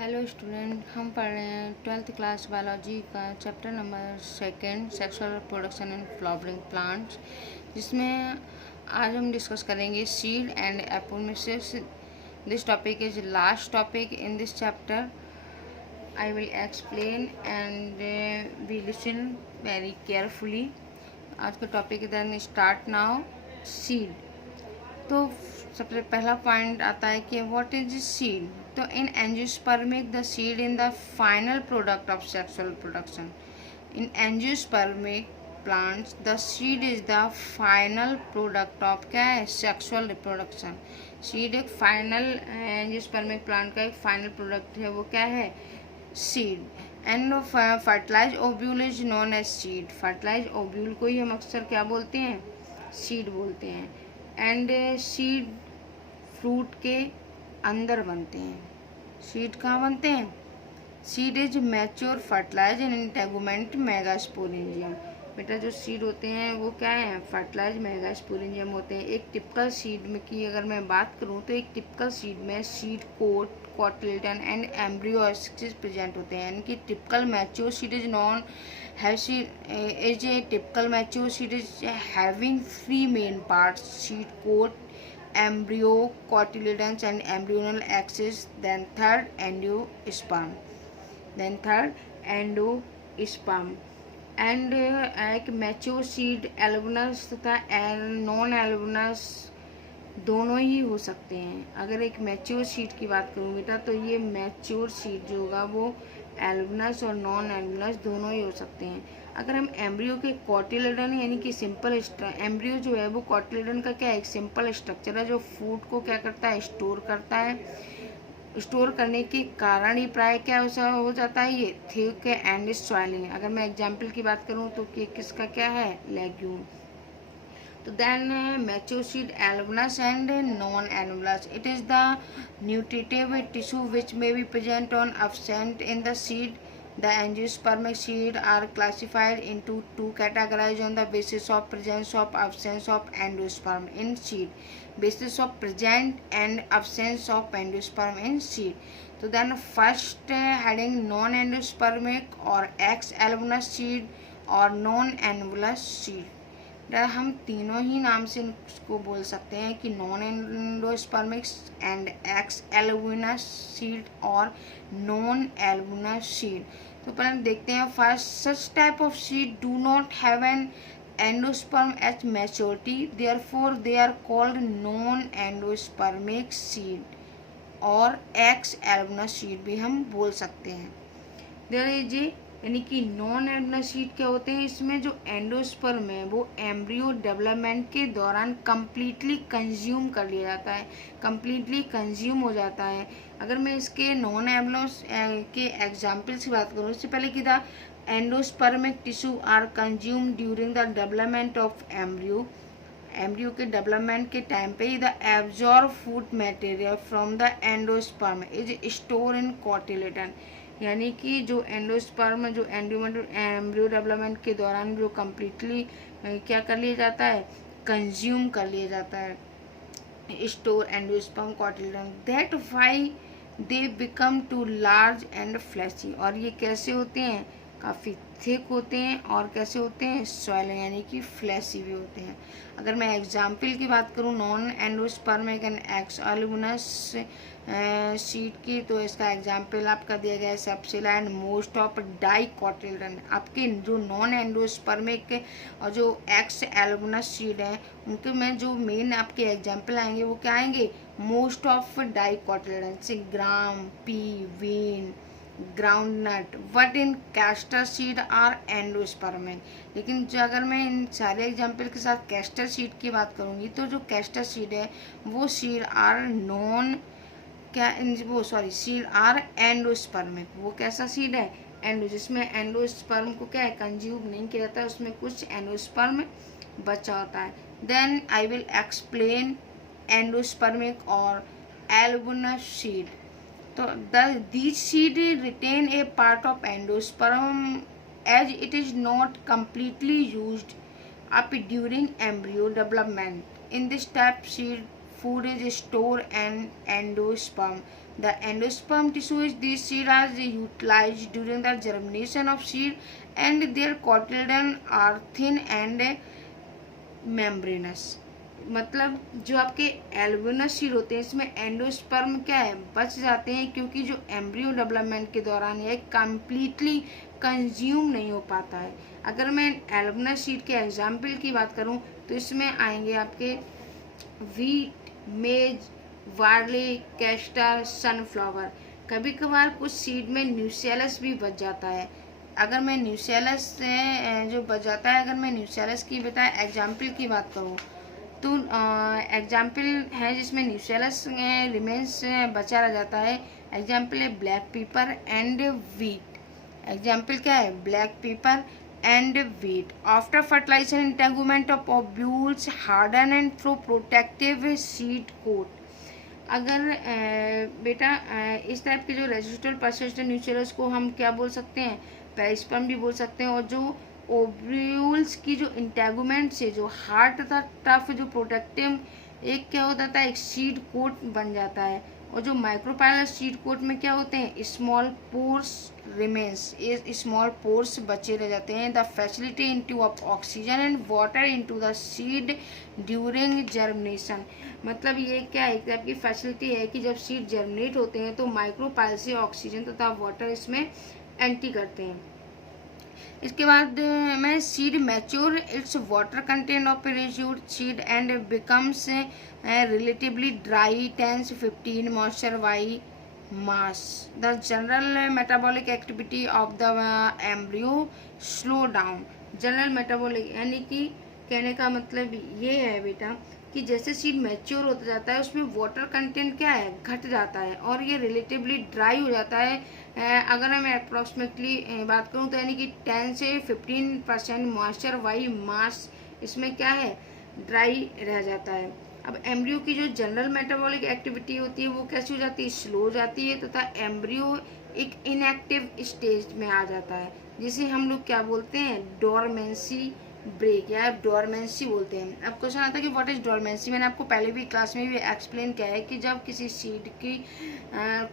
Hello student, हम पढ़ रहे हैं 12th क्लास बायोलॉजी का chapter number 2 sexual reproduction in flowering plants, जिसमें आज हम डिस्कस करेंगे seed and apomixis. This topic is last topic in this chapter. I will explain and we listen very carefully. आज का topic then start now. Seed. तो सबसे पहला point आता है कि व्हाट इज सीड. तो in angiospermic the seed in the final product of sexual reproduction. In angiospermic plants the seed is the final product of क्या है, सेक्सुअल रिप्रोडक्शन. सीड एक फाइनल एंजियोस्पर्मिक प्लांट का एक final product है, वो क्या है, seed. And fertilise ovule is known as seed. Fertilise ovule को ही हम अक्सर क्या बोलते हैं, सीड बोलते हैं. एंड सीड फ्रूट के अंदर बनते हैं. सीड कहाँ बनते हैं? Seed is mature fertilize in integument megasporangium. बेटा जो सीड होते हैं वो क्या है, फर्टिलाइज मेगास्पोरेंजियम होते हैं. एक टिपिकल सीड में की अगर मैं बात करूँ तो एक टिपिकल सीड में seed coat, cotyledon and embryo is present होते हैं. यानी कि typical mature seed is non is a typical mature seed is having three main parts: seed coat, embryo, cotyledons and embryonal axis. Then third endosperm. And एक mature seed एल्बुनस तथा non एल्बुनस दोनों ही हो सकते हैं. अगर एक मैच्योर सीड की बात करूँ बेटा, तो ये मैच्योर सीड जो होगा वो एल्बुनस और नॉन एल्बुनस दोनों ही हो सकते हैं. अगर हम एम्ब्रियो के कॉटिलेडन यानी कि सिंपल एम्ब्रियो जो है वो कॉटिलेडन का क्या है, एक सिंपल स्ट्रक्चर है जो फूड को क्या करता है, स्टोर करता है. स्टोर करने के कारण ही प्राय क्या हो जाता है, ये थिक एंड स्वेलिंग. अगर मैं एग्जाम्पल की बात करूँ तो किसका क्या है, legume. So then mature seed albuminous and non-albuminous. It is the nutritive tissue which may be present or absent in the seed. The angiospermic seed are classified into two categories on the basis of presence or absence of endosperm in seed. Basis of present and absence of endosperm in seed. So then first heading non-endospermic or X-albinous seed or non-annulus seed. हम तीनों ही नाम से उसको बोल सकते हैं कि non endospermic and exalbuminous seed और नॉन एल्बुनस सीड. तो पहले देखते हैं first. Such type of seed do not have an endosperm at maturity, therefore they are called non endospermic seed और एक्स एल्बुनस सीड भी हम बोल सकते हैं. देयर इज यानी कि नॉन एल्बुनस सीड क्या होते हैं, इसमें जो एंडोस्पर्म है वो एम्ब्रियो डेवलपमेंट के दौरान कम्प्लीटली कंज्यूम कर लिया जाता है, कम्प्लीटली कंज्यूम हो जाता है. अगर मैं इसके नॉन एल्बुनस के एग्जाम्पल्स की बात करूँ, इससे पहले की था endospermic tissue are consume during the development of embryo. Embryo के डेवलपमेंट के टाइम पे the absorb food material from the endosperm is store in cotyledon. यानी कि जो एंडोस्पर्म जो एम्ब्रियो डेवलपमेंट के दौरान जो कम्प्लीटली क्या कर लिया जाता है, कंज्यूम कर लिया जाता है, store endosperm cotyledon. That why they become too large and fleshy. और ये कैसे होते हैं, काफ़ी थिक होते हैं और कैसे होते हैं, सॉइल यानी कि फ्लैशी भी होते हैं. अगर मैं एग्जाम्पल की बात करूँ non endospermic and exalbuminous seed की, तो इसका एग्जाम्पल आपका दिया गया है capsella and most of dicotyledon. आपके जो नॉन एंडोस्पर्मिक और जो एक्स एल्बुनस सीड हैं उनके में जो मेन आपके एग्जाम्पल आएंगे वो क्या आएंगे, मोस्ट ऑफ डाइकोटिलेडन से gram, pea, bean, groundnut. But in castor seed are endospermic. लेकिन जो अगर मैं इन सारे एग्जाम्पल के साथ कैस्टर सीड की बात करूँगी तो जो कैस्टर सीड है वो seed are non seed are endospermic. वो कैसा सीड है, एंडो, जिसमें एंडोस्पर्म को क्या है, कंज्यूम नहीं किया जाता है, उसमें कुछ एंडोस्पर्म बचा होता है. Then I will explain endospermic और albuminous seed. So these seed retain a part of endosperm as it is not completely used up during embryo development. In this type, seed food is stored in endosperm. The endosperm tissue is these seeds are utilized during the germination of seed, and their cotyledon are thin and membranous. मतलब जो आपके एल्बुनस seed होते हैं इसमें endosperm क्या है, बच जाते हैं, क्योंकि जो एम्ब्रियो डेवलपमेंट के दौरान यह कंप्लीटली कंज्यूम नहीं हो पाता है। अगर मैं एल्बुनस सीड के एग्जाम्पल की बात करूं तो इसमें आएंगे आपके वीट, मेज, बार्ली, कैस्टर, सनफ्लावर। कभी कभार कुछ सीड में न्यूसेलस भी बच जाता है। अगर मैं न्यूसेलस से जो बच जाता है, अगर मैं न्यूसेलस की एग्जाम्पल की बात करूँ तो एग्जाम्पल है जिसमें न्यूसेलस रिमेन्स बचा रह जाता है। एग्जाम्पल है black pepper and wheat. Example क्या है, black pepper and wheat. After fertilisation integument of ovules harden and through protective seed coat. अगर बेटा इस टाइप के जो रेजिस्टल पर्सिस्टेंट न्यूसेलस को हम क्या बोल सकते हैं, पेरिस्पर्म भी बोल सकते हैं। और जो ओव्यूल्स की जो इंटेगुमेंट से जो हार्ड तथा टफ जो प्रोटेक्टिव एक क्या होता था, एक सीड कोट बन जाता है। और जो माइक्रोपाइलर सीड कोट में क्या होते हैं, स्मॉल पोर्स रिमेन्स, ये स्मॉल पोर्स बचे रह जाते हैं। The facility into of oxygen and water into the seed during germination. मतलब ये क्या एक टाइप की फैसिलिटी है कि जब सीड जर्मिनेट होते हैं तो माइक्रोपाइल से ऑक्सीजन तथा वाटर इसमें एंट्री करते हैं। इसके बाद में seed mature its water content of reduced seed and becomes relatively dry 10 से 15 moisture by mass. The general metabolic activity of the embryo slow down. General metabolic यानी कि कहने का मतलब ये है बेटा कि जैसे सीड मैच्योर होता जाता है उसमें वाटर कंटेंट क्या है, घट जाता है और ये रिलेटिवली ड्राई हो जाता है। अगर मैं अप्रॉक्सीमेटली बात करूं तो यानी कि 10 से 15% मॉइस्चर वाई मास इसमें क्या है, ड्राई रह जाता है। अब एम्ब्रियो की जो जनरल मेटाबॉलिक एक्टिविटी होती है वो कैसी हो जाती है, स्लो हो जाती है तथा एम्ब्रियो एक इनएक्टिव स्टेज में आ जाता है, जिसे हम लोग क्या बोलते हैं, डोरमेंसी ब्रेक या डोरमेंसी बोलते हैं। अब क्वेश्चन आता है कि व्हाट इज डोरमेंसी। मैंने आपको पहले भी क्लास में भी एक्सप्लेन किया है कि जब किसी सीड की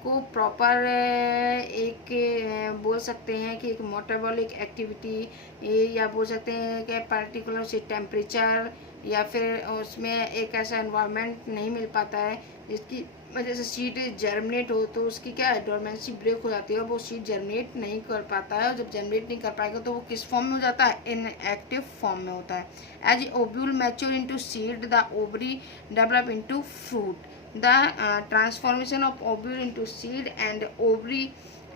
को प्रॉपर एक बोल सकते हैं कि एक मेटाबॉलिक एक्टिविटी या बोल सकते हैं कि पर्टिकुलर से टेम्परेचर या फिर उसमें एक ऐसा एनवायरनमेंट नहीं मिल पाता है जिसकी वजह से सीड जर्मिनेट हो, तो उसकी क्या है, डोरमेंसी ब्रेक हो जाती है और वो सीड जर्मिनेट नहीं कर पाता है। और जब जर्मिनेट नहीं कर पाएगा तो वो किस फॉर्म में हो जाता है, इनएक्टिव फॉर्म में होता है। As ovule mature into seed the ovary develop into fruit. The transformation of ovule into seed and ovary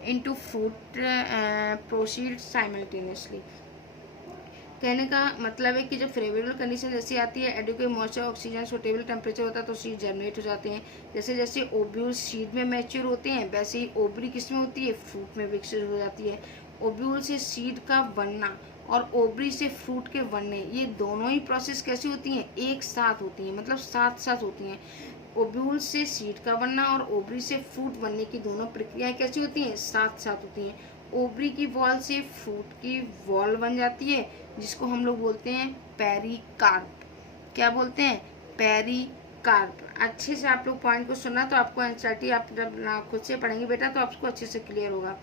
into fruit proceed simultaneously. कहने का मतलब है कि जब फेवरेबल कंडीशन जैसी आती है, adequate moisture, oxygen, suitable temperature होता है तो सीड जर्मिनेट हो जाते हैं। जैसे जैसे ओव्यूल सीड में मैच्योर होते हैं वैसे ही ओवरी किस में होती है, फ्रूट में विकसित हो जाती है। ओव्यूल से सीड का बनना और ओवरी से फ्रूट के बनने, ये दोनों ही प्रोसेस कैसी होती हैं, एक साथ होती हैं, मतलब साथ साथ होती हैं। ओव्यूल से सीड का बनना और ओवरी से फ्रूट बनने की दोनों प्रक्रियाएं कैसी होती हैं, साथ साथ होती हैं। ओवरी की वॉल से फ्रूट की वॉल बन जाती है जिसको हम लोग बोलते हैं पेरिकार्प। क्या बोलते हैं, पेरिकार्प। अच्छे से आप लोग पॉइंट को सुनना तो आपको एनसीईआरटी आप जब खुद से पढ़ेंगे बेटा तो आपको अच्छे से क्लियर होगा।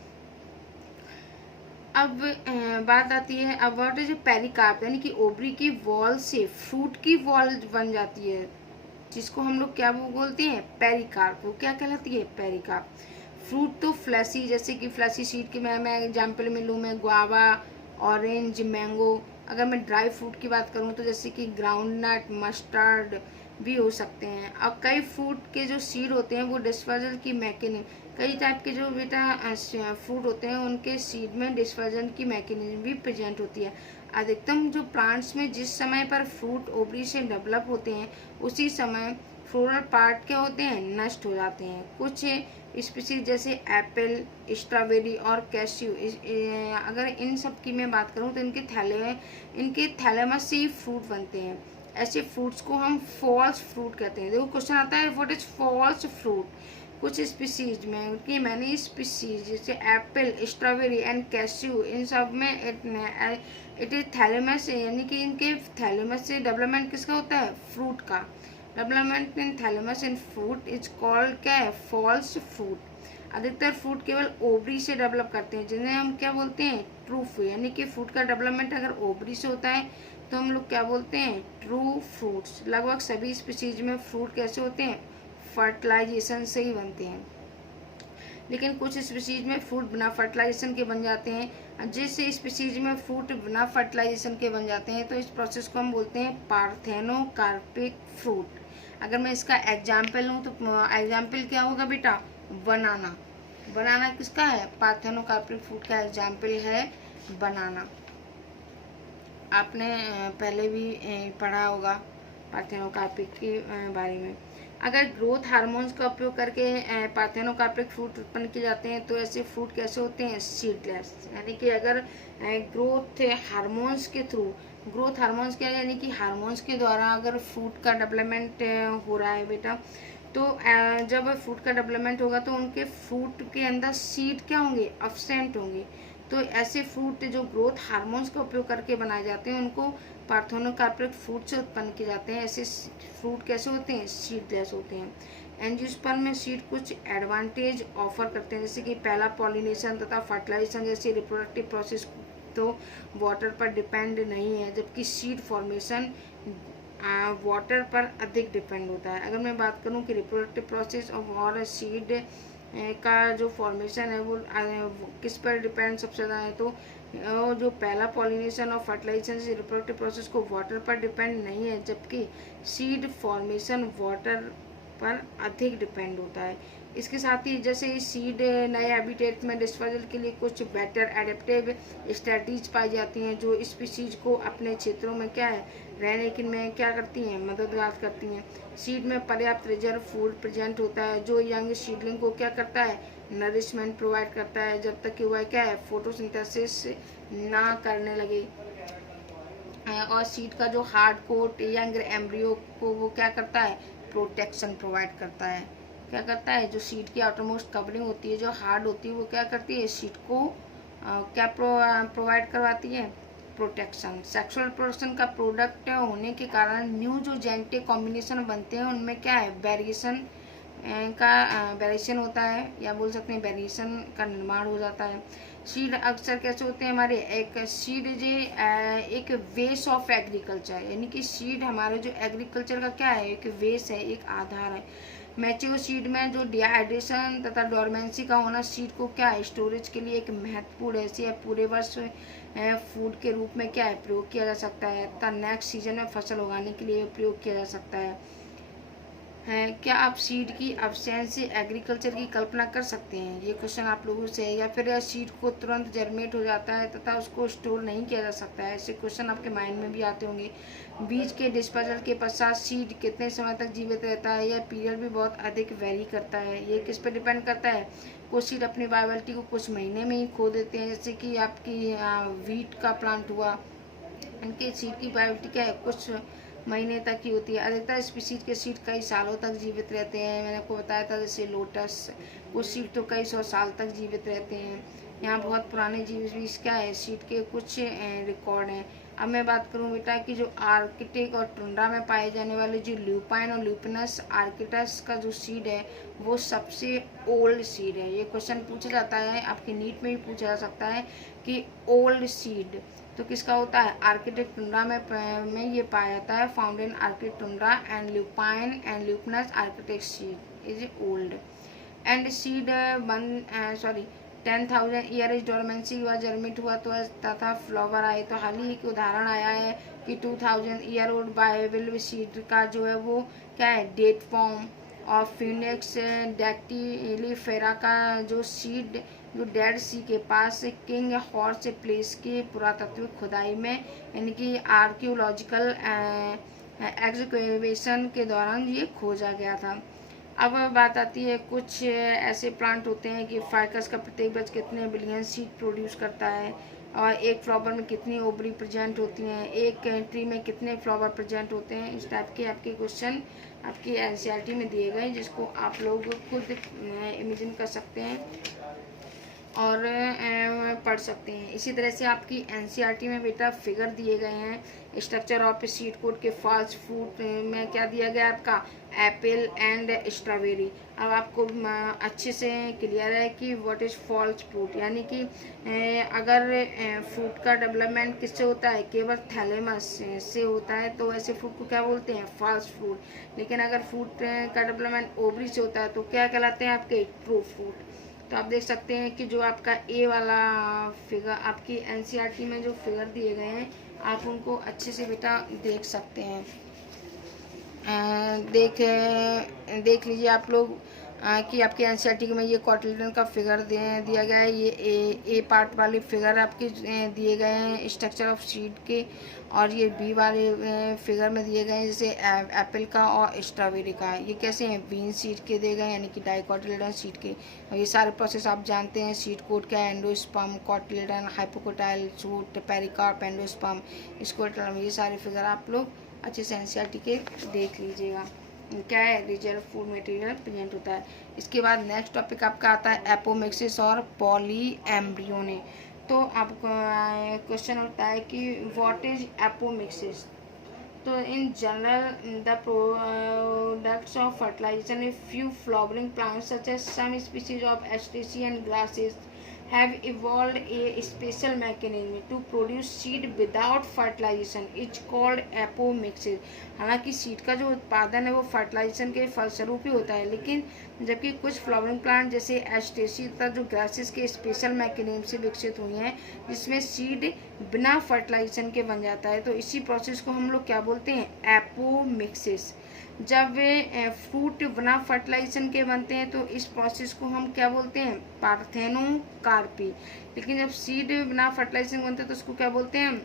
अब बात आती है, अब व्हाट इज पेरिकार्प, यानी कि ओवरी की वॉल से फ्रूट की वॉल बन जाती है जिसको हम लोग क्या बोलते हैं, पेरिकार्प। वो क्या कहलाती है, पेरिकार्प। फ्रूट तो फ्लैसी, जैसे कि फ्लैसी सीड की मैं एग्जाम्पल में लूँ, मैं गुआवा, ऑरेंज, मैंगो। अगर मैं ड्राई फ्रूट की बात करूँ तो जैसे कि ग्राउंडनट, मस्टर्ड भी हो सकते हैं। अब कई फ्रूट के जो सीड होते हैं वो डिस्पर्जन की मैकेनिज्म, कई टाइप के जो बेटा फ्रूट होते हैं उनके सीड में डिस्पर्जन की मैकेनिज्म भी प्रेजेंट होती है। अधिकतम जो प्लांट्स में जिस समय पर फ्रूट ओवरी से डेवलप होते हैं उसी समय फ्लोरल पार्ट क्या होते हैं, नष्ट हो जाते हैं। कुछ स्पीसीज जैसे एप्पल, स्ट्रॉबेरी और कैश्यू, अगर इन सब की मैं बात करूं तो इनके थैलेमस से ही फ्रूट बनते हैं। ऐसे फ्रूट्स को हम फॉल्स फ्रूट कहते हैं। देखो क्वेश्चन आता है व्हाट इज फॉल्स फ्रूट। कुछ स्पीसीज में उनकी मैनी स्पीसीज जैसे एप्पल, स्ट्रॉबेरी एंड कैश्यू, इन सब में इट इज थैलेमस, यानी कि इनके थैलेमस से डेवलपमेंट किसका होता है, फ्रूट का। Development in thalamus in fruit is called क्या है, फॉल्स फ्रूट। अधिकतर फ्रूट केवल ओवरी से डेवलप करते हैं, जिन्हें हम क्या बोलते हैं, ट्रू फ्रूट। यानी कि फ्रूट का डेवलपमेंट अगर ओवरी से होता है तो हम लोग क्या बोलते हैं, ट्रू फ्रूट्स। लगभग सभी स्पीशीज में फ्रूट कैसे होते हैं, फर्टिलाइजेशन से ही बनते हैं, लेकिन कुछ स्पीशीज में फ्रूट बिना फर्टिलाइजेशन के बन जाते हैं। जिस स्पीशीज में फ्रूट बिना फर्टिलाइजेशन के बन जाते हैं तो इस प्रोसेस को हम बोलते हैं पार्थेनोकार्पिक फ्रूट। अगर मैं इसका एग्जाम्पल लूँ तो एग्जाम्पल क्या होगा बेटा, बनाना। बनाना किसका है, पार्थेनोकार्पिक फ्रूट का एग्जाम्पल है बनाना। आपने पहले भी पढ़ा होगा पार्थेनोकार्पिक के बारे में। अगर ग्रोथ हार्मोन्स का उपयोग करके पार्थेनोकार्पिक फ्रूट उत्पन्न किए जाते हैं तो ऐसे फ्रूट कैसे होते हैं, सीडलेस। यानी कि अगर ग्रोथ हार्मोन्स के थ्रू, ग्रोथ हार्मोन्स क्या है, यानी कि हार्मोन्स के द्वारा अगर फ्रूट का डेवलपमेंट हो रहा है बेटा, तो जब फ्रूट का डेवलपमेंट होगा तो उनके फ्रूट के अंदर सीड क्या होंगे, अब्सेंट होंगे। तो ऐसे फ्रूट जो ग्रोथ हार्मोन्स का उपयोग करके बनाए जाते हैं उनको पार्थेनोकार्पिक फ्रूट से उत्पन्न किए जाते हैं। ऐसे फ्रूट कैसे होते हैं, सीडलेस होते हैं। एंजियोस्पर्म में सीड कुछ एडवांटेज ऑफर करते हैं, जैसे कि पहला पॉलिनेशन तथा फर्टिलाइजेशन जैसे रिप्रोडक्टिव प्रोसेस तो वाटर पर डिपेंड नहीं है, जबकि सीड फॉर्मेशन वाटर पर अधिक डिपेंड होता है। अगर मैं बात करूं कि रिप्रोडक्टिव प्रोसेस और सीड का जो फॉर्मेशन है वो किस पर डिपेंड सबसे ज़्यादा है, तो जो पहला पॉलिनेशन और फर्टिलाइजेशन से रिप्रोडक्टिव प्रोसेस को वाटर पर डिपेंड नहीं है, जबकि सीड फॉर्मेशन वाटर पर अधिक डिपेंड होता है। इसके साथ ही जैसे सीड नए हैबिटेट में डिस्पोजल के लिए कुछ बेटर एडेप्टिव स्ट्रेटजीज पाई जाती हैं जो स्पीशीज को अपने क्षेत्रों में क्या है, रहने के में क्या करती हैं, मददगार करती हैं। सीड में पर्याप्त रिजर्व फूड प्रेजेंट होता है जो यंग सीडलिंग को क्या करता है, नरिशमेंट प्रोवाइड करता है, जब तक कि वह क्या है, फोटोसिंथेसिस ना करने लगे। और सीड का जो हार्ड कोट यंग एम्ब्रियो को वो क्या करता है, प्रोटेक्शन प्रोवाइड करता है। क्या करता है, जो सीड की आउटरमोस्ट कवरिंग होती है जो हार्ड होती है वो क्या करती है, सीड को क्या प्रोवाइड करवाती है, प्रोटेक्शन। सेक्सुअल रिप्रोडक्शन का प्रोडक्ट होने के कारण न्यू जो जेनेटिक कॉम्बिनेशन बनते हैं उनमें क्या है, वेरिएशन होता है, या बोल सकते हैं वेरिएशन का निर्माण हो जाता है। सीड अक्सर कैसे होते हैं हमारे, एक सीड एक वेस ऑफ एग्रीकल्चर, यानी कि सीड हमारे जो एग्रीकल्चर का क्या है, एक वेस है, एक आधार है। मैच्योर सीड में जो डिहाइड्रेशन तथा डोरमेंसी का होना सीड को क्या है, स्टोरेज के लिए एक महत्वपूर्ण ऐसी है, पूरे वर्ष फूड के रूप में क्या है, प्रयोग किया जा सकता है तथा नेक्स्ट सीजन में फसल उगाने के लिए प्रयोग किया जा सकता है। क्या आप सीड की अब्सेंस से एग्रीकल्चर की कल्पना कर सकते हैं, ये क्वेश्चन आप लोगों से है। या फिर सीड को तुरंत जर्मेट हो जाता है तथा उसको स्टोर नहीं किया जा सकता है, ऐसे क्वेश्चन आपके माइंड में भी आते होंगे। बीज के डिस्पोजल के पश्चात सीड कितने समय तक जीवित रहता है, यह पीरियड भी बहुत अधिक वेरी करता है। ये किस पर डिपेंड करता है, कुछ सीड अपनी वायबिलिटी को कुछ महीने में ही खो देते हैं, जैसे कि आपकी वीट का प्लांट हुआ, इनके सीड की वायबिलिटी क्या है, कुछ महीने तक ही होती है। अधिकतर स्पीशीज के सीड कई सालों तक जीवित रहते हैं, मैंने आपको बताया था, जैसे लोटस, कुछ सीड तो कई 100 साल तक जीवित रहते हैं। यहाँ बहुत पुराने जीव क्या है, सीड के कुछ रिकॉर्ड हैं। अब मैं बात करूँ बेटा कि जो आर्कटिक और टुंड्रा में पाए जाने वाले जो ल्यूपाइन और ल्यूपिनस आर्किटस का जो सीड है वो सबसे ओल्ड सीड है। ये क्वेश्चन पूछा जाता है, आपके नीट में भी पूछा जा सकता है कि ओल्ड सीड तो किसका होता है, आर्कटिक टुंड्रा में ये पाया जाता है, found in Arctic tundra and lupin and Lupinus Arctic seed is old and seed 10,000 year is dormancy हुआ, जर्मिट हुआ तो तथा फ्लावर आए। तो हाल ही एक उदाहरण आया है कि 2000 ईयर ओल्ड बाइबल सीड का जो है वो क्या है, डेट फॉर्म और फिनिक्स डैक्टिलिफेरा का जो सीड जो डेड सी के पास किंग हॉर्स प्लेस की पुरातत्विक खुदाई में यानी कि आर्कियोलॉजिकल एक्सकेवेशन के दौरान ये खोजा गया था। अब बात आती है कुछ ऐसे प्लांट होते हैं कि फाइकस का प्रत्येक ब्रांच कितने बिलियन सीड प्रोड्यूस करता है और एक फ्लावर में कितनी ओवरी प्रेजेंट होती हैं, एक ट्री में कितने फ्लावर प्रेजेंट होते हैं। इस टाइप के आपके क्वेश्चन आपकी एनसीईआरटी में दिए गए जिसको आप लोग खुद इमेजिन कर सकते हैं और पढ़ सकते हैं। इसी तरह से आपकी एनसीईआरटी में बेटा फिगर दिए गए हैं। स्ट्रक्चर ऑफ सीड कोड के फास्ट फूड में क्या दिया गया आपका, एप्पल एंड स्ट्रॉबेरी। अब आपको अच्छे से क्लियर है कि व्हाट इज फॉल्स फ्रूट, यानी कि अगर फ्रूट का डेवलपमेंट किससे होता है, केवल थैलेमस से होता है, तो ऐसे फ्रूट को क्या बोलते हैं, फॉल्स फ्रूट। लेकिन अगर फ्रूट का डेवलपमेंट ओवरी से होता है तो क्या कहलाते हैं आपके, ट्रू फ्रूट। तो आप देख सकते हैं कि जो आपका ए वाला फिगर आपकी एनसीईआरटी में जो फिगर दिए गए हैं, आप उनको अच्छे से बेटा देख सकते हैं। देख लीजिए आप लोग कि आपके एनसीईआरटी में ये कॉटिलेडन का फिगर दिया गया है। ये ए पार्ट वाले फिगर आपके दिए गए हैं स्ट्रक्चर ऑफ सीड के, और ये बी वाले फिगर में दिए गए हैं जैसे एप्पल का और स्ट्रॉबेरी का। ये कैसे हैं, बीन सीड के दिए गए यानी कि डाइकोटिलेडन सीड के। और ये सारे प्रोसेस आप जानते हैं, सीड कोड क्या है, endosperm, cotyledon, hypocotyl, shoot, pericarp, endosperm, scutellum. ये सारे फिगर आप लोग अच्छे से एनसीईआरटी के देख लीजिएगा। क्या है, रिजर्व फूड मटेरियल प्रेजेंट होता है। इसके बाद नेक्स्ट टॉपिक आपका आता है एपोमिक्सिस और पॉली एम्ब्रियोने। तो आपको क्वेश्चन होता है कि व्हाट इज एपोमिक्सिस। तो in general the products of fertilisation a few flowering plants such as some species of Asteraceae and grasses have evolved a special mechanism to produce seed without fertilization is called apomixis। हालांकि seed का जो उत्पादन है वो fertilisation के फलस्वरूप ही होता है, लेकिन जबकि कुछ फ्लावरिंग प्लांट जैसे एस्टेसी तथा जो ग्रासेस के स्पेशल मैकेनिज्म से विकसित हुई हैं जिसमें सीड बिना फर्टिलाइजेशन के बन जाता है, तो इसी प्रोसेस को हम लोग क्या बोलते हैं, एपोमिक्सिस। जब वे फ्रूट बिना फर्टिलाइजेशन के बनते हैं तो इस प्रोसेस को हम क्या बोलते हैं, पार्थेनोकार्पी। लेकिन जब सीड बिना फर्टिलाइजेशन बनते हैं तो उसको क्या बोलते हैं,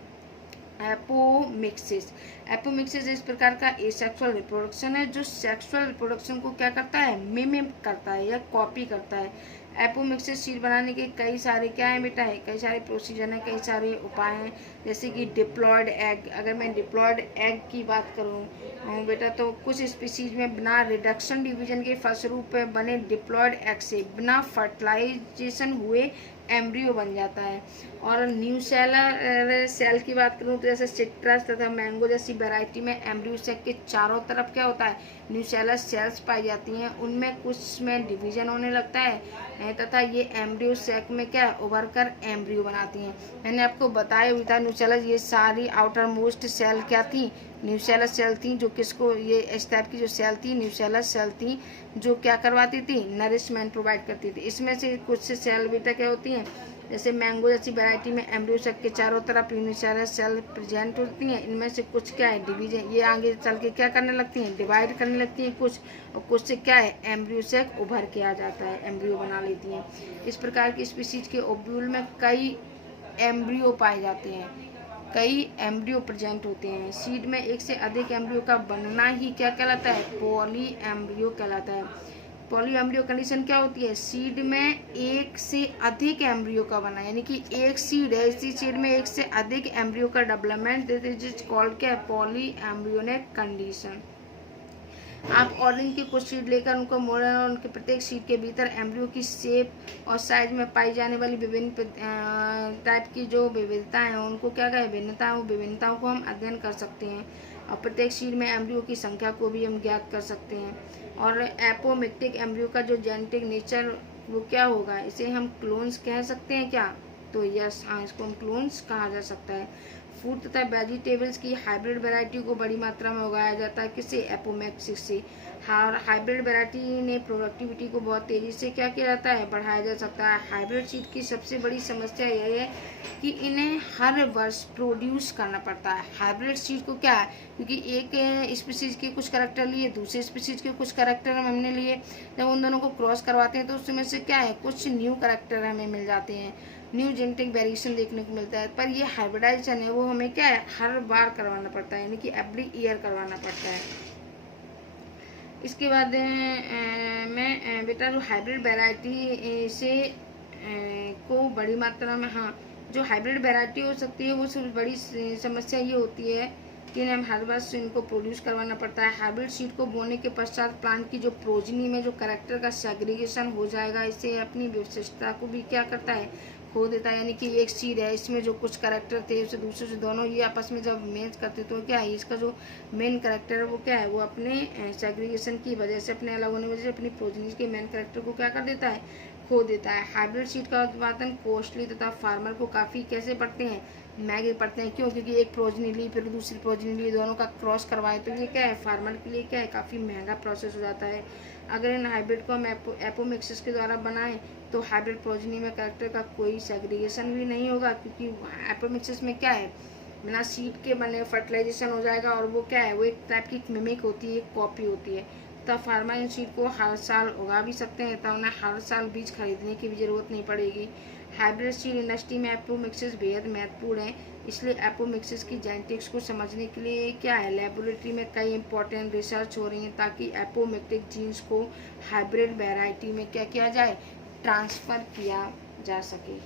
एपोमिक्सिस। एपोमिक्सिस इस प्रकार का एसेक्सुअल रिप्रोडक्शन है जो सेक्सुअल रिप्रोडक्शन को क्या करता है, मिमिक करता है या कॉपी करता है। एपोमिक्सिस सीड बनाने के कई सारे क्या है बेटा है, कई सारे प्रोसीजर हैं, कई सारे उपाय हैं, जैसे कि डिप्लॉयड एग। अगर मैं डिप्लॉयड एग की बात करूँ बेटा, तो कुछ स्पीसीज में बिना रिडक्शन डिवीजन के फलस्वरूप बने डिप्लॉयड एग से बिना फर्टिलाइजेशन हुए एम्ब्रियो बन जाता है। और न्यूसेलर सेल की बात करूँ तो जैसे सिट्रस तथा मैंगो जैसी वैरायटी में एम्ब्रियो सेक के चारों तरफ क्या होता है, न्यूसेलर सेल्स पाई जाती हैं, उनमें कुछ में डिवीजन होने लगता है तथा ये एम्ब्रियो सेक में क्या उभर कर एम्ब्रियो बनाती हैं। मैंने आपको बताया हुआ था न्यूसेलर, ये सारी आउटर मोस्ट सेल क्या थी, न्यूसेलर सेल थी, जो किसको, ये इस टाइप की जो सेल थी न्यूसेलर सेल थी जो क्या करवाती थी, नरिशमेंट प्रोवाइड करती थी। इसमें से कुछ से सेल बेटा क्या होती हैं, जैसे मैंगो जैसी वैरायटी में एम्ब्रियो सेक के चारों तरफ यूनिसेलर सेल प्रेजेंट होती हैं, इनमें से कुछ क्या है, डिवीजन, ये आगे चल के क्या करने लगती हैं, डिवाइड करने लगती हैं कुछ, और कुछ से क्या है, एम्ब्रियो सेक उभर के आ जाता है, एम्ब्रियो बना लेती हैं। इस प्रकार की स्पीसीज के ओव्यूल में कई एम्ब्रियो पाए जाते हैं, कई एम्ब्रियो प्रेजेंट होते हैं। सीड में एक से अधिक एम्ब्रियो का बनना ही क्या कहलाता है, पॉली एम्ब्रियो कहलाता है। पॉली एम्ब्रियो कंडीशन क्या होती है, सीड में एक से अधिक एम्ब्रियो का बना, यानी कि एक सीड है, इसी सीड में एक से अधिक एम्ब्रियो का डेवलपमेंट, दिस इज कॉल्ड क्या है, पॉली एम्ब्रियोनिक कंडीशन। आप ऑरेंज के कुछ सीड लेकर उनको मोड़ें और उनके प्रत्येक सीड के भीतर एम्ब्रियो की शेप और साइज में पाई जाने वाली विभिन्न टाइप की जो विविधताएं हैं उनको क्या कहें, भिन्नता है, वो विभिन्नताओं को हम अध्ययन कर सकते हैं। और प्रत्येक सीड में एम्ब्रियो की संख्या को भी हम ज्ञात कर सकते हैं। और एपोमिक्टिक एम्ब्रियो का जो जेनेटिक नेचर वो क्या होगा, इसे हम क्लोन्स कह सकते हैं क्या, तो यस हाँ, इसको हम क्लोन्स कहा जा सकता है। फूड तथा वेजिटेबल्स की हाइब्रिड वैरायटी को बड़ी मात्रा में उगाया जाता है, किससे, एपोमिक्सिस से। और हाइब्रिड वैरायटी ने प्रोडक्टिविटी को बहुत तेज़ी से क्या किया जाता है, बढ़ाया जा सकता है। हाइब्रिड सीड की सबसे बड़ी समस्या यह है कि इन्हें हर वर्ष प्रोड्यूस करना पड़ता है। हाइब्रिड सीड को क्या है, क्योंकि एक स्पीसीज के कुछ करैक्टर लिए, दूसरे स्पीसीज के कुछ करैक्टर हमने लिए, जब उन दोनों को क्रॉस करवाते हैं तो उसमें से क्या है, कुछ न्यू करैक्टर हमें मिल जाते हैं, न्यू जेनेटिक वेरिएशन देखने को मिलता है। पर ये हाइब्रिडाइजेशन है वो हमें क्या है, हर बार करवाना पड़ता है, यानी कि एवरी ईयर करवाना पड़ता है। इसके बाद मैं बेटा जो हाइब्रिड वैरायटी से को बड़ी मात्रा में, हाँ, जो हाइब्रिड वैरायटी हो सकती है वो सबसे बड़ी समस्या ये होती है लेकिन हर बार से इनको प्रोड्यूस करवाना पड़ता है। हाइब्रिड सीड को बोने के पश्चात प्लांट की जो प्रोजनी में जो कैरेक्टर का सेग्रीगेशन हो जाएगा, इससे अपनी विशिष्टता को भी क्या करता है, खो देता है। यानी कि एक सीड है, इसमें जो कुछ कैरेक्टर थे उसे दूसरे से दोनों ये आपस में जब मैच करते तो क्या है, इसका जो मेन कैरेक्टर है वो क्या है, वो अपने सेग्रीगेशन की वजह से, अपने अलग होने की वजह से अपनी प्रोजनी के मेन कैरेक्टर को क्या कर देता है, खो देता है। हाइब्रिड सीड का उत्पादन कॉस्टली तथा फार्मर को काफ़ी कैसे पड़ते हैं, महंगे पड़ते हैं। क्यों? क्योंकि एक प्रोजनी ली फिर दूसरी प्रोजनी ली, दोनों का क्रॉस करवाए तो ये क्या है, फार्मर के लिए क्या है, काफ़ी महंगा प्रोसेस हो जाता है। अगर इन हाइब्रिड को हम एपोमिक्सिस के द्वारा बनाएं तो हाइब्रिड प्रोजनी में कैरेक्टर का कोई सेग्रीगेशन भी नहीं होगा, क्योंकि एपोमिक्सिस में क्या है, बिना सीड के बने फर्टिलाइजेशन हो जाएगा, और वो क्या है, वो एक टाइप की मिमिक होती है, एक कॉपी होती है। तब फार्मर इन सीड को हर साल उगा भी सकते हैं, तब उन्हें हर साल बीज खरीदने की भी ज़रूरत नहीं पड़ेगी। हाइब्रिड सीड इंडस्ट्री में एपोमिक्सिस बेहद महत्वपूर्ण है, इसलिए एपोमिक्सिस की जेनेटिक्स को समझने के लिए क्या है, लेबोरेटरी में कई इंपॉर्टेंट रिसर्च हो रही है, ताकि एपोमिक्टिक जीन्स को हाइब्रिड वेराइटी में क्या किया जाए, ट्रांसफ़र किया जा सके।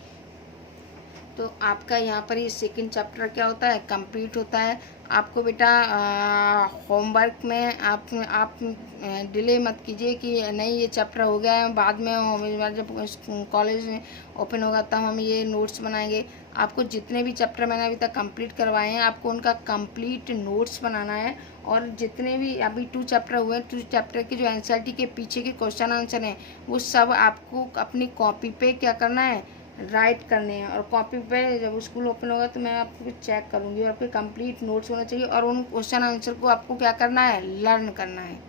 तो आपका यहाँ पर ये सेकंड चैप्टर क्या होता है, कंप्लीट होता है। आपको बेटा होमवर्क में आप डिले मत कीजिए कि नहीं ये चैप्टर हो गया है, बाद में जब कॉलेज ओपन होगा तब हम ये नोट्स बनाएंगे। आपको जितने भी चैप्टर मैंने अभी तक कंप्लीट करवाए हैं, आपको उनका कंप्लीट नोट्स बनाना है। और जितने भी अभी 2 चैप्टर हुए, 2 चैप्टर के जो एनसीईआरटी के पीछे के क्वेश्चन आंसर हैं, वो सब आपको अपनी कॉपी पे क्या करना है, राइट करने हैं। और कॉपी पे जब स्कूल ओपन होगा तो मैं आपको चेक करूँगी, और आपके कंप्लीट नोट्स होने चाहिए, और उन क्वेश्चन आंसर को आपको क्या करना है, लर्न करना है।